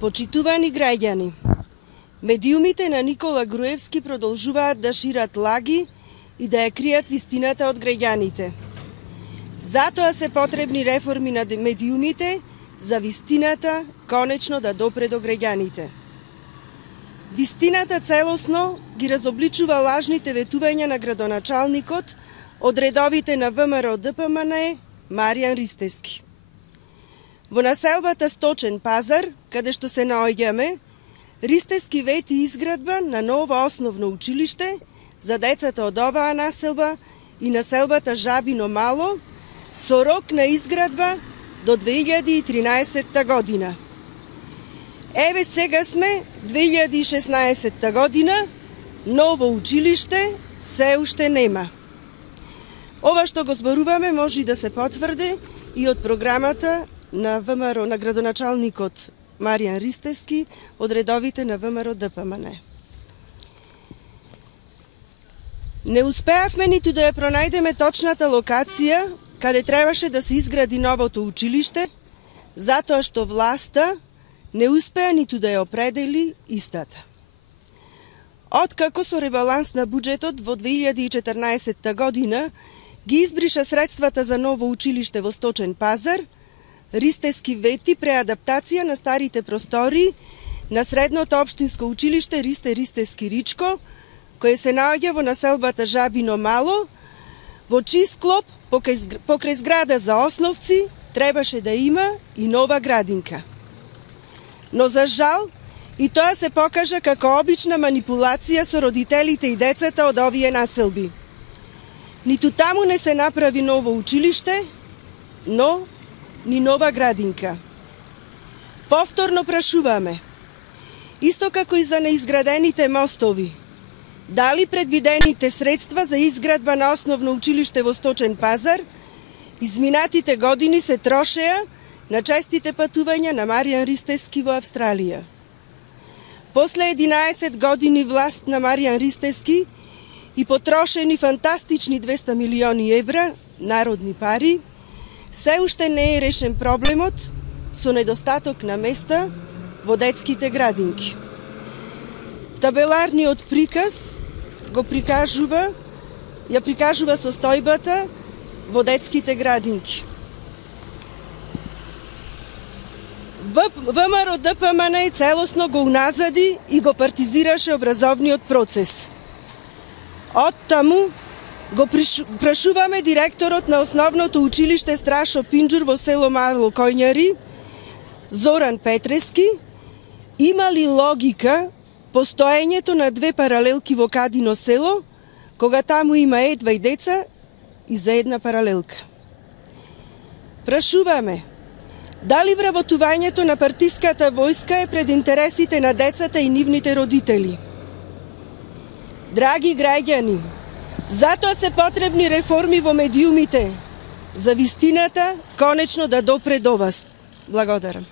Почитувани граѓани, медиумите на Никола Груевски продолжуваат да шират лаги и да ја кријат вистината од граѓаните. Затоа се потребни реформи на медиумите за вистината конечно да допре до граѓаните. Вистината целосно ги разобличува лажните ветувања на градоначалникот од редовите на ВМРО ДПМН Маријан Ристевски. Во населбата Сточен пазар, каде што се наоѓаме, Ристевски вети изградба на ново основно училиште за децата од оваа населба и населбата Жабино Мало со рок на изградба до 2013 година. Еве сега сме 2016 година, ново училиште се уште нема. Ова што го зборуваме може да се потврди и од програмата на ВМРО, на градоначалникот Маријан Ристевски од редовите на ВМРО ДПМН. Не успеавме ниту да ја пронајдеме точната локација каде требаше да се изгради новото училиште, затоа што власта не успеа ниту да ја определи истата. Откако со ребаланс на буџетот во 2014 година ги избриша средствата за ново училиште во Сточен пазар, Ристевски вети преадаптација на старите простори на средното општинско училиште Ристе Ристевски Ричко, кое се наоѓа во населбата Жабино Мало, во чиј склоп покрај зграда за основци требаше да има и нова градинка. Но за жал, и тоа се покажа како обична манипулација со родителите и децата од овие населби. Ниту таму не се направи ново училиште, но ни нова градинка. Повторно прашуваме, исто како и за неизградените мостови, дали предвидените средства за изградба на основно училиште во Сточен пазар изминатите години се трошеа на честите патувања на Маријан Ристевски во Австралија. После 11 години власт на Маријан Ристевски и потрошени фантастични 200 милиони евра, народни пари, се уште не е решен проблемот со недостаток на места во детските градинки. Табеларниот приказ ја прикажува состојбата во детските градинки. ВМРО ДПМН целосно го уназади и го партизираше образовниот процес. Од таму го прашуваме директорот на основното училиште Страшо Пинџур во село Мало Коњари, Зоран Петрески, има ли логика постоењето на две паралелки во Кадино село, кога таму има едва и деца и за една паралелка? Прашуваме, дали вработувањето на партиската војска е пред интересите на децата и нивните родители? Драги граѓани, затоа се потребни реформи во медиумите, за вистината конечно да допре до вас. Благодарам.